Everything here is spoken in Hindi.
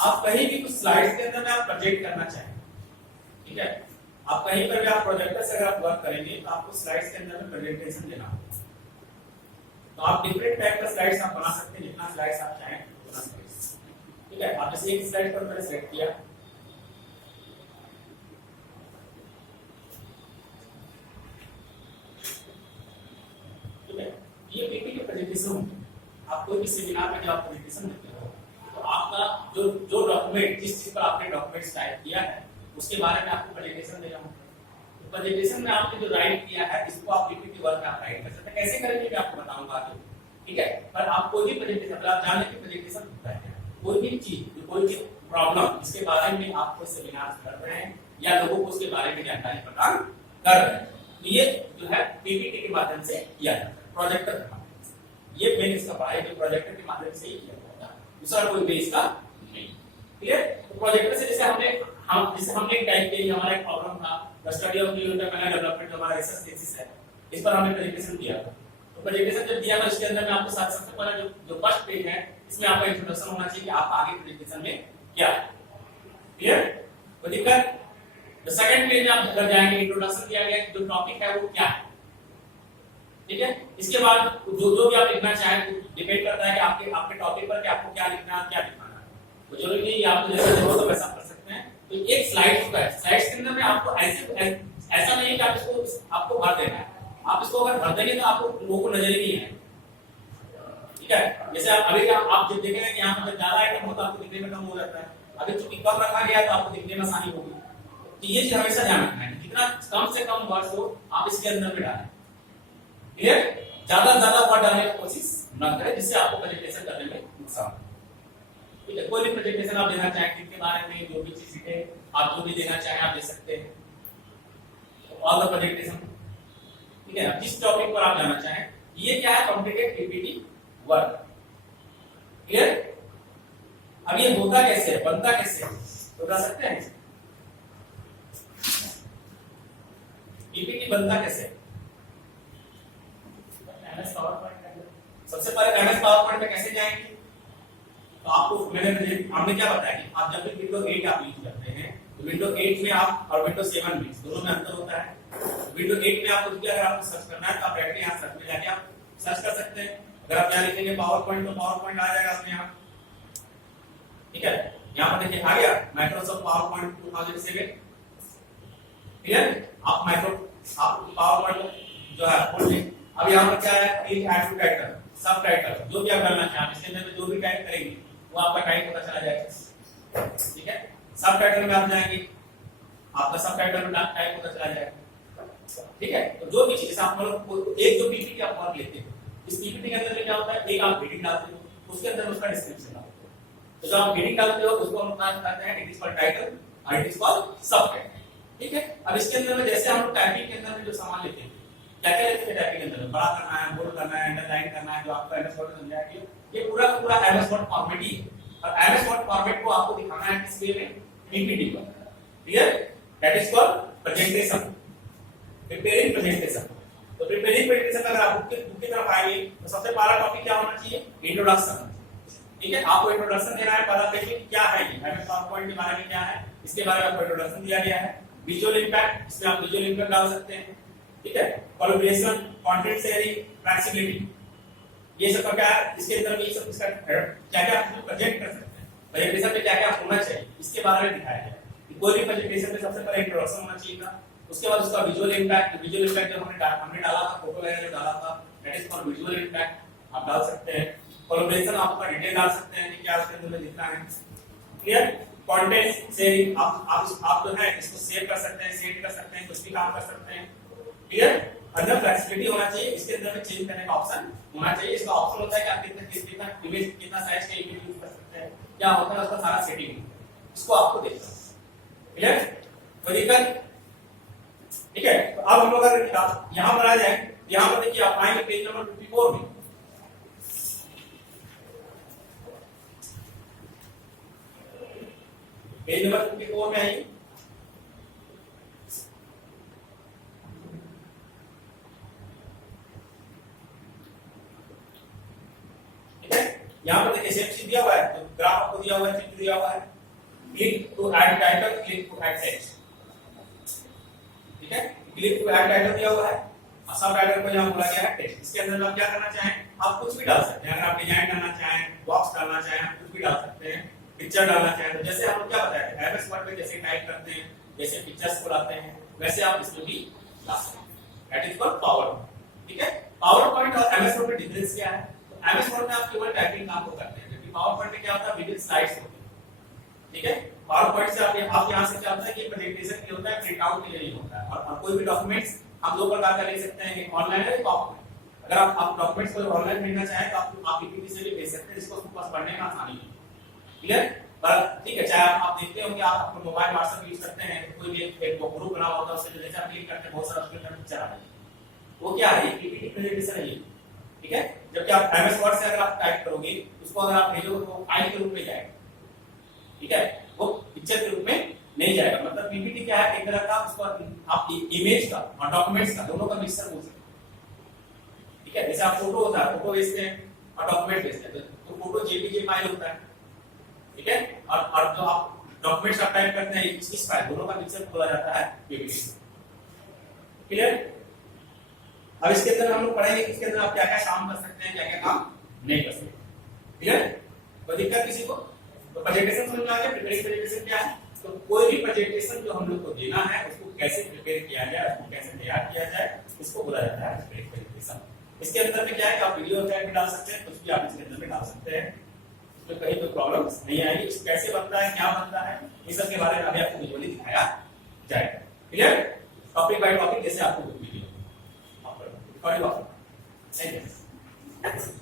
आप कहीं भी कुछ स्लाइड्स के अंदर में आप प्रोजेक्ट करना चाहें, ठीक है, आप कहीं पर भी आप प्रोजेक्टर से अगर आप वर्क करेंगे तो आपको स्लाइड्स के अंदर में प्रेजेंटेशन देना होगा। तो आप डिफरेंट टाइप का स्लाइड्स आप बना सकते हैं, जितना स्लाइड्स आप चाहें उतना स्लाइड्स, ठीक है। आप जैसे एक स्लाइड पर मैंने सेलेक्ट किया, ठीक है, ये पीपीटी प्रेजेंटेशन। आप कोई भी सेमिनार में जब आप प्रेजेंटेशन देते हो तो आपका जो जो डॉक्यूमेंट, जिस चीज पर आपने डॉक्यूमेंट्स टाइप किया है उसके बारे में आपको प्रेजेंटेशन देना होगा। तो प्रेजेंटेशन में आपने जो राइट किया है इसको आप पीपीटी वर्क में आप राइट कर सकते हैं। कैसे करेंगे मैं आपको बताऊंगा आगे, ठीक है। पर आप कोई भी प्रेजेंटेशन, आप जाने की प्रेजेंटेशन होता है, कोई भी चीज, कोई भी प्रॉब्लम इसके बारे में आप कोई सेमिनार कर रहे हैं या लोगों को उसके बारे में जानकारी प्रदान कर रहे हैं, तो ये जो है पीपीटी के माध्यम से किया जाता है, प्रोजेक्टर के माध्यम से। ये मेन इसका बड़ा है, जो प्रोजेक्टर के माध्यम से ही किया जाता है, दूसरा कोई भी इसका नहीं, ठीक है। तो प्रोजेक्टर से जैसे हमने टाइप किया, हमारा एक प्रॉब्लम था the study of new international development, जो हमारा रिसर्च थीसिस है, इस पर हमने प्रेजेंटेशन दिया था। तो प्रेजेंटेशन जब दिया था इसके अंदर में आपको सबसे पहले जो फर्स्ट पेज है इसमें आपका इंट्रोडक्शन होना चाहिए कि आप आगे प्रेजेंटेशन में क्या है, क्लियर। तो दिक्कत द सेकंड पेज में आप अगर जाएंगे, इंट्रोडक्शन दिया गया जो टॉपिक है वो क्या है, ठीक है। इसके बाद जो भी आप लिखना चाहें डिपेंड करता है कि आपके टॉपिक पर कि आपको क्या लिखना है, क्या दिखाना है। तो जरूरी नहीं आपको जैसा जरूरत हो वैसा कर सकते हैं। तो एक स्लाइड होता है, स्लाइड्स के अंदर में आपको ऐसा नहीं है कि आप इसको आपको भर देना है। आप इसको अगर भर देंगे तो आपको लोगों को नजर ही नहीं है, ठीक है। जैसे अभी आप जब देखेंगे कि यहाँ पर ज्यादा आइटम हो तो आपको दिखने में कम हो जाता है, अभी चूंकि कम रखा गया तो आपको दिखने में आसानी होगी। तो ये चीज हमेशा ध्यान रखना है, जितना कम से कम वर्ड्स हो आप इसके अंदर में डालें, क्लियर। ज्यादा वर्ड डालने की कोशिश न करें जिससे आपको प्रेजेंटेशन करने में नुकसान हो, ठीक है। कोई भी प्रेजेंटेशन आप देना चाहें किसके बारे में, जो भी चीज सीखे आप, जो भी देना चाहें आप दे सकते हैं। ऑल द प्रेजेंटेशन, ठीक है। जिस टॉपिक पर आप जाना चाहें, ये क्या है, कॉम्प्लिकेटेड पीपीटी वर्क, क्लियर। अब ये होता कैसे है, बनता कैसे है, तो बता सकते हैं पीपीटी बनता कैसे है। एमएस पावरपॉइंट, सबसे पहले एमएस पावरपॉइंट में कैसे जाएंगे, तो आपको हमने क्या बताया कि आप जब भी विंडो 8 आप यूज करते हैं तो विंडो 8 में आप और विंडो 7 में दोनों में अंतर होता है। विंडो 8 में आपको अगर आपको सर्च करना है तो आप डायरेक्टली यहां सर्च में जाके आप सर्च कर सकते हैं। अगर आप यहां लिखेंगे पावरपॉइंट तो पावरपॉइंट आ जाएगा अपने आप, ठीक है। यहां पर देखिए आ गया माइक्रोसॉफ्ट पावरपॉइंट 2007, क्लियर। आप पावरपॉइंट जो है खोल लें। अब यहां पर क्या है, ऐड टू टाइटल, सब टाइटल, जो भी आप डालना चाहें इसके अंदर में जो भी टाइप करेंगे वो आपका टाइप पता चला जाएगा, ठीक है। सब टाइटल में आप जाएंगे, आपका सब टाइटल में टाइप पता चला जाएगा, ठीक है। तो जो भी चीज आप मतलब एक जो पीपीटी आप वर्क लेते हो, इस पीपीटी के अंदर में क्या होता है, एक आप हेडिंग डालते हो, उसके अंदर उसका डिस्क्रिप्शन डालते हो। तो जब आप हेडिंग डालते हो उसको हम क्या कहते हैं, इट इज फॉर टाइटल और इट इज फॉर सब टाइटल, ठीक है। अब इसके अंदर में जैसे हम टाइपिंग के अंदर में जो सामान लेते हैं, क्या क्या लेते हैं टाइपिंग के अंदर, बड़ा करना है, बोल्ड करना है, अंडरलाइन करना है, जो आपको एमएस वर्ड समझ आएगा, ये पूरा का पूरा एमएस वर्ड फॉर्मेट ही है। और एमएस वर्ड फॉर्मेट को आपको दिखाना है किस वे में, पीपीटी पर, clear. That is for presentation, preparing presentation. तो प्रिपेयरिंग प्रेजेंटेशन अगर आप बुक की तरफ आएंगे तो सबसे पहला टॉपिक क्या होना चाहिए, इंट्रोडक्शन, ठीक है। आपको इंट्रोडक्शन देना है, पहला देखिए क्या है ये एमएस पावरपॉइंट के बारे में क्या है, इसके बारे में आपको इंट्रोडक्शन दिया गया है। विजुअल इंपैक्ट, इसमें आप विजुअल इंपैक्ट डाल सकते हैं, ठीक है। कोलैबोरेशन, कंटेंट शेयरिंग, फ्लेक्सिबिलिटी, ये सब का क्या है, इसके अंदर में ये सब इसका क्या क्या आप प्रेजेंट कर सकते हैं, प्रेजेंटेशन में क्या क्या होना चाहिए इसके बारे में दिखाया गया है। कोई भी प्रेजेंटेशन में सबसे पहले इंट्रोडक्शन होना चाहिए था, उसके बाद उसका विजुअल इंपैक्ट, विजुअल इंपैक्ट जब हमने डाला था, फोटो वगैरह जो डाला था, that is for visual impact, आप डाल सकते हैं। कोलैबोरेशन आप अपना डिटेल डाल सकते हैं कि क्या उसके अंदर में लिखना है, क्लियर। कंटेंट शेयरिंग, आप जो है इसको सेव कर सकते हैं, सेव कर सकते हैं, कुछ भी काम कर सकते हैं, क्लियर। अंदर फ्लेक्सिबिलिटी होना चाहिए, इसके अंदर में चेंज करने का ऑप्शन होना चाहिए। इसका ऑप्शन होता है कि आप कितना इमेज, कितना साइज का इमेज यूज कर सकते हैं, क्या होता है उसका सारा सेटिंग, इसको आपको देखना है, क्लियर। कोई दिक्कत, ठीक है। तो अब हम लोग अगर यहां पर आ जाए, यहां पर देखिए आप आएंगे पेज नंबर 54 में, पेज नंबर 54 में आइए। यहाँ पर देखिए सेम चीज दिया हुआ है, तो ग्राफ आपको दिया हुआ है, चित्र दिया हुआ है, click to add title, click to add text, ठीक है, क्लिक टू ऐड टाइटल दिया हुआ है और सब टाइटल को यहाँ बोला गया है टेक्स्ट। इसके अंदर आप क्या करना चाहें, आप कुछ भी डाल सकते हैं, अगर आप डिजाइन डालना चाहें, बॉक्स डालना चाहें, आप कुछ भी डाल सकते हैं, पिक्चर डालना चाहें, तो जैसे हम क्या बताया था एमएस वर्ड में जैसे टाइप करते हैं, जैसे पिक्चर्स को लाते हैं, वैसे आप इसमें भी ला सकते हैं, दैट इज कॉल्ड पावर, ठीक है। पावर पॉइंट और एमएस वर्ड में डिफरेंस क्या है, तो एमएस वर्ड में आप केवल टाइपिंग काम को करते हैं, जबकि पावर पॉइंट में क्या होता है, विभिन्न स्लाइड्स होती है, ठीक है। पावर पॉइंट से आप यहां से क्या होता है कि प्रेजेंटेशन के होता है, प्रिंट आउट के लिए नहीं होता है, और कोई भी डॉक्यूमेंट्स हम दो प्रकार का ले सकते हैं, एक ऑनलाइन है, एक ऑफलाइन। अगर आप डॉक्यूमेंट्स को ऑनलाइन भेजना चाहें तो आप पीपीटी से भी भेज सकते हैं, जिसको आपके पास पढ़ने में आसानी हो, क्लियर। पर ठीक है, चाहे आप देखते हो कि आप अपना मोबाइल व्हाट्सएप यूज करते हैं, तो कोई भी एक ग्रुप बना होता है, उससे जैसे आप क्लिक करते हैं बहुत सारा उसके अंदर पिक्चर आ जाता है, वो क्या है, पीपीटी प्रेजेंटेशन है ये, ठीक है। जबकि आप एमएस वर्ड से अगर आप टाइप करोगे, उसको अगर आप भेजोगे तो फाइल के रूप में जाएगा, ठीक है, वो पिक्चर के रूप में नहीं जाएगा। मतलब पीपीटी क्या है, एक तरह का उसको आप इमेज का और डॉक्यूमेंट्स का दोनों का मिक्सचर बोल सकते हैं, ठीक है। जैसे आप फोटो होता है, फोटो भेजते हैं और डॉक्यूमेंट भेजते हैं, तो फोटो जेपीजी फाइल होता है, ठीक है, और जो आप डॉक्यूमेंट्स आप टाइप करते हैं इस फाइल, दोनों का मिक्सचर बोला जाता है पीपीटी, क्लियर। अब इसके अंदर हम लोग पढ़ेंगे कि इसके अंदर आप क्या क्या काम कर सकते हैं, क्या क्या काम नहीं कर सकते, क्लियर। कोई दिक्कत किसी को? तो प्रेजेंटेशन समझ में आ गया, प्रेजेंटेशन क्या है, तो कोई भी प्रेजेंटेशन जो हम लोग को देना है उसको कैसे प्रिपेयर किया जाए, उसको कैसे तैयार किया जाए, इसको बोला जाता है प्रेजेंटेशन। इसके अंदर में क्या है कि आप वीडियो टैग भी डाल सकते हैं, कुछ भी आप इसके अंदर में डाल सकते हैं, इसमें कहीं कोई प्रॉब्लम नहीं आएगी। इसको कैसे बनता है, क्या बनता है, इस सब के बारे में अभी आपको विजुअली दिखाया जाएगा, क्लियर। टॉपिक बाय टॉपिक जैसे आपको वीडियो थैंक यू।